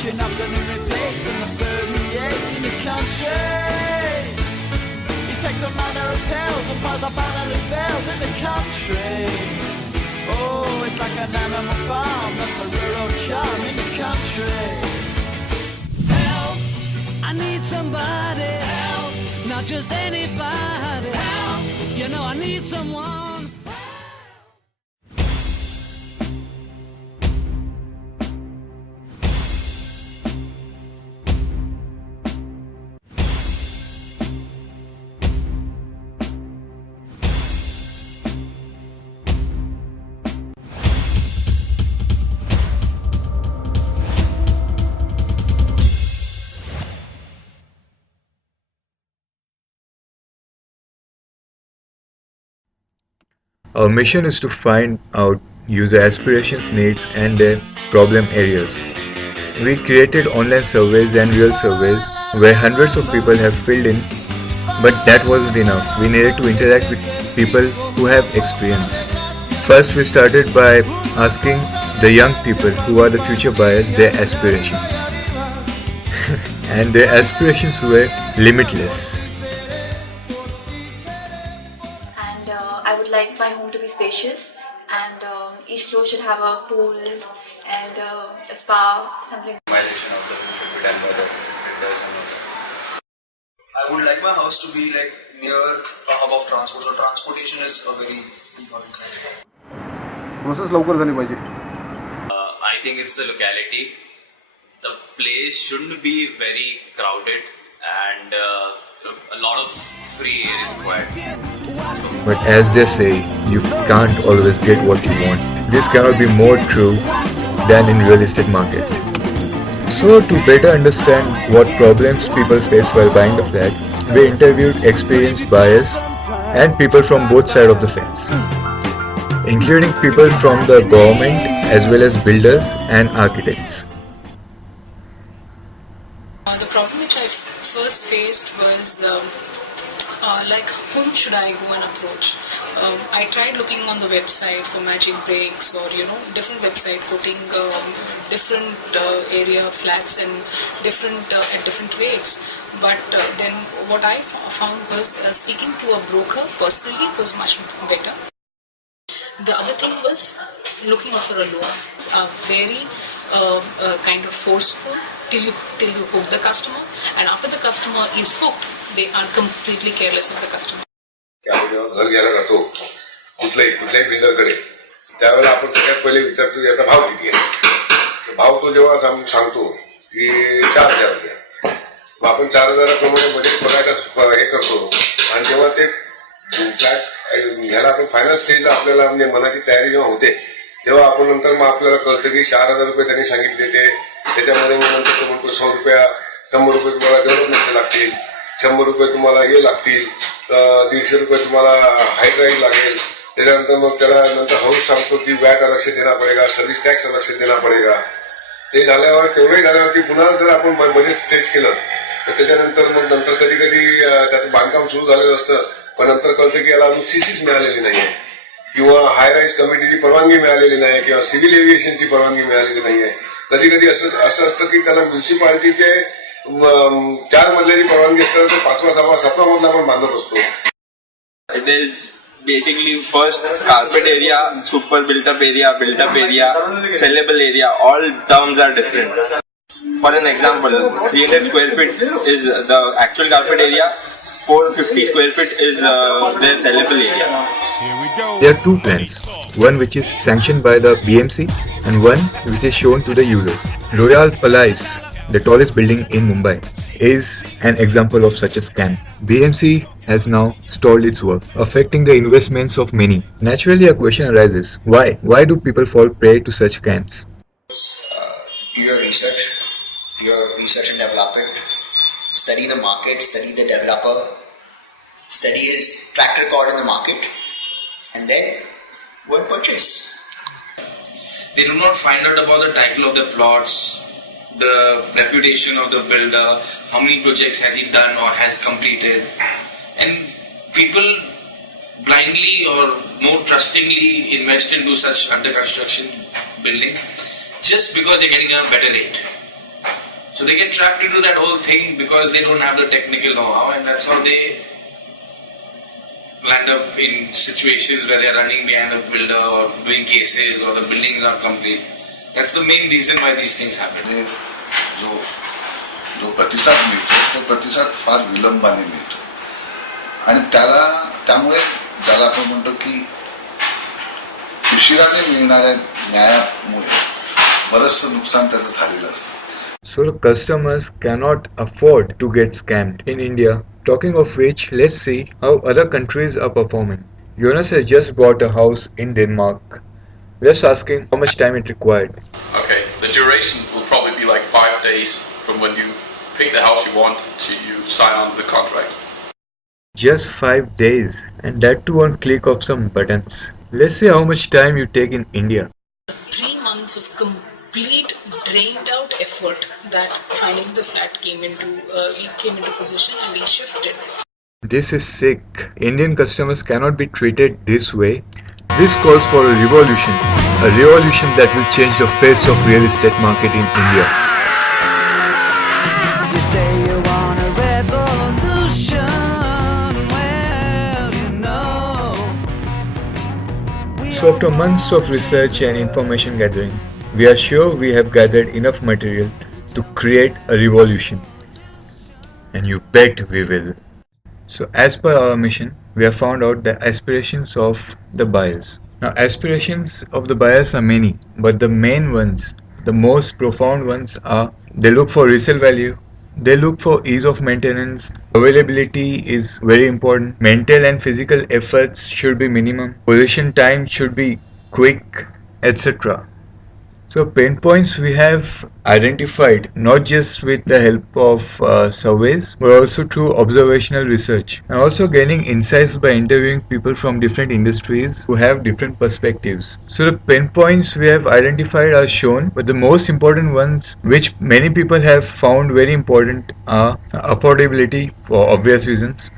watching afternoon repeats and the food he eats in the country. He takes a manner of pills and piles up analyst bills in the country. Oh, it's like an animal farm, that's a rural charm in the country. Help, I need somebody. Help, not just anybody. Help, you know I need someone. Our mission is to find out user aspirations, needs, and their problem areas. We created online surveys and real surveys where hundreds of people have filled in, but that wasn't enough. We needed to interact with people who have experience. First, we started by asking the young people who are the future buyers their aspirations. And their aspirations were limitless. I would like my home to be spacious, and each floor should have a pool and a spa, something. Optimization of the room should be done by the builders and all. I would like my house to be like near a hub of transport, so transportation is a very important thing. Process लवकर झाली पाहिजे. I think it's the locality. The place shouldn't be very crowded and a lot of free air is required. But as they say, you can't always get what you want. This cannot be more true than in real estate market. So to better understand what problems people face while buying the flat, we interviewed experienced buyers and people from both sides of the fence, including people from the government as well as builders and architects. The problem which I first faced was like whom should I go and approach? I tried looking on the website for matching breaks or different website quoting different area flats and different at different rates. But then what I found was speaking to a broker personally was much better. The other thing was looking out for a loan. It's very kind of forceful till you hook the customer, and after the customer is hooked, they are completely careless of the customer. घर घ्यायला जातो कुठल्याही बिल्डरकडे त्यावेळेला आपण सगळ्यात पहिले विचारतो याचा भाव किती आहे. भाव तो जेव्हा सांगतो की 4,000 रुपये, मग आपण 4,000प्रमाणे बजेट बघायला हे करतो आणि जेव्हा ते फ्लॅट घ्यायला आपण फायनल स्टेजला आपल्याला म्हणजे मनाची तयारी जेव्हा होते तेव्हा आपण नंतर मग आपल्याला कळतं की 4,000 रुपये त्यांनी सांगितले ते त्याच्यामध्ये मग नंतर तो म्हणतो 100 रुपये तुम्हाला डेव्हलपमेंटचे लागतील, 100 रुपये तुम्हाला हे लागतील, 150 रुपये तुम्हाला हाईट राईड लागेल. त्याच्यानंतर मग त्याला नंतर हाऊस सांगतो की वॅट अलग से देना पडेगा, सर्व्हिस टॅक्स अलग से देना पडेगा. ते झाल्यावर तेवढंही झाल्यावरती पुन्हा जर आपण बजेट स्टेज केलं तर त्याच्यानंतर मग नंतर कधी कधी त्याचं बांधकाम सुरू झालेलं असतं पण नंतर कळतं की याला अजून सीसीच मिळालेली नाहीये किंवा हाय राईज कमिटीची परवानगी मिळालेली नाही किंवा सिव्हिल एव्हिएशनची परवानगी मिळालेली नाहीये. कधी कधी असं असतं की त्याला म्युन्सिपाल्टीचे 4 मजल्याची परवानगी असतात तर 5वा 6वा 7वा मजला आपण बांधत असतो. It is basically first carpet area, super built up area, sellable area, all terms are different. For an example, 300 square feet is the actual carpet area, 450 square feet is their sellable area. There are two plans, one which is sanctioned by the BMC and one which is shown to the users. Royal Palais, the tallest building in Mumbai, is an example of such a scam. BMC has now stalled its work, affecting the investments of many. Naturally, a question arises: why? Why do people fall prey to such scams? Do your research and development. Study the market, study the developer, study his track record in the market, and then go and purchase. They do not find out about the title of the plots, the reputation of the builder, how many projects has he done or has completed, and people blindly or more trustingly invest into such under construction buildings just because they're getting a better rate. So they get trapped into that whole thing because they don't have the technical know-how, and that's how they land up in situations where they're running behind a builder or doing cases or the buildings are complete. That's the main reason why these things happen. जो प्रतिसाद मिळतो तो प्रतिसाद फार विलंबाने मिळतो आणि त्यामुळे ज्याला आपण म्हणतो की उशिराने मिळणाऱ्या न्यायामुळे बरंचसं नुकसान त्याचं झालेलं असतं. So the customers cannot afford to get scammed in India. Talking of which, let's see how other countries are performing. Jonas has just bought a house in Denmark. Let's ask him how much time it required. Okay, the duration will probably be like 5 days from when you pick the house you want to you sign on the contract. Just 5 days, and that too on click of some buttons. Let's see how much time you take in India. 3 months of complete drained out effort that finding the flat came into position and we shifted. This is sick. Indian customers cannot be treated this way. This calls for a revolution that will change the face of real estate market in India. You say you want a revolution, well, you know. So after months of research and information gathering, we are sure we have gathered enough material to create a revolution. And you bet we will. So as per our mission, we have found out the aspirations of the buyers. Now aspirations of the buyers are many, but the main ones, the most profound ones are they look for resale value, they look for ease of maintenance, availability is very important, mental and physical efforts should be minimum, possession time should be quick, etc. So pain points we have identified not just with the help of surveys but also through observational research and also gaining insights by interviewing people from different industries who have different perspectives. So the pain points we have identified are shown, but the most important ones which many people have found very important are affordability for obvious reasons.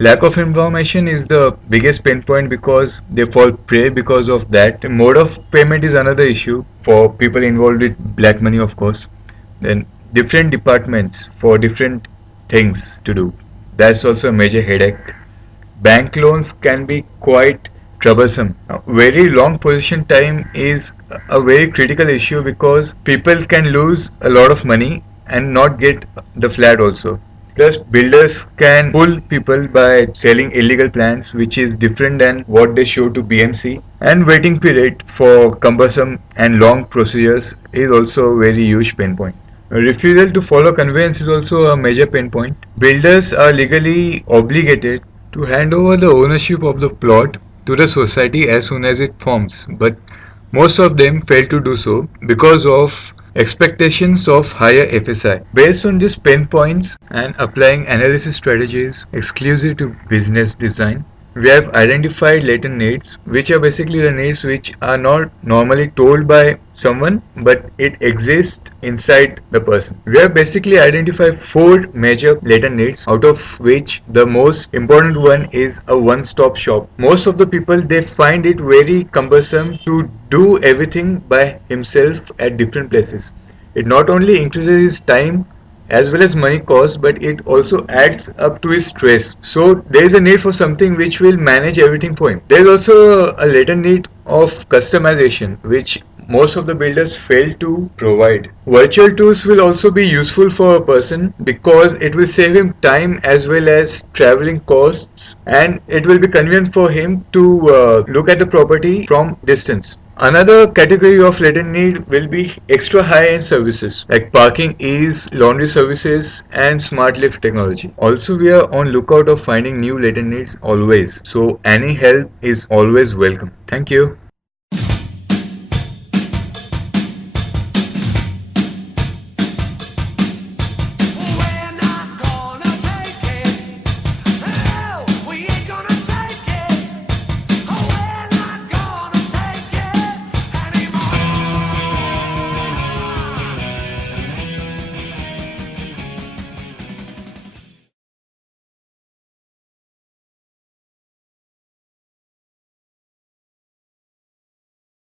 Lack of information is the biggest pain point because they fall prey because of that. Mode of payment is another issue for people involved with black money, of course. Then different departments for different things to do. That's also a major headache. Bank loans can be quite troublesome. Very long possession time is a very critical issue because people can lose a lot of money and not get the flat also. Plus, builders can pull people by selling illegal plans, which is different than what they show to BMC. And waiting period for cumbersome and long procedures is also a very huge pain point. A refusal to follow conveyance is also a major pain point. Builders are legally obligated to hand over the ownership of the plot to the society as soon as it forms, but most of them fail to do so because of expectations of higher FSI. Based on these pain points and applying analysis strategies exclusive to business design, we have identified latent needs, which are basically the needs which are not normally told by someone, but it exists inside the person. We have basically identified 4 major latent needs, out of which the most important one is a one-stop shop. Most of the people, they find it very cumbersome to do everything by himself at different places. It not only increases his time as well as money cost, but it also adds up to his stress. So there is a need for something which will manage everything for him. There is also a latent need of customization, which most of the builders fail to provide. Virtual tools will also be useful for a person because it will save him time as well as traveling costs, and it will be convenient for him to look at the property from distance. Another category of latent need will be extra high-end services like parking ease, laundry services and smart lift technology. Also, we are on lookout of finding new latent needs always. So any help is always welcome. Thank you.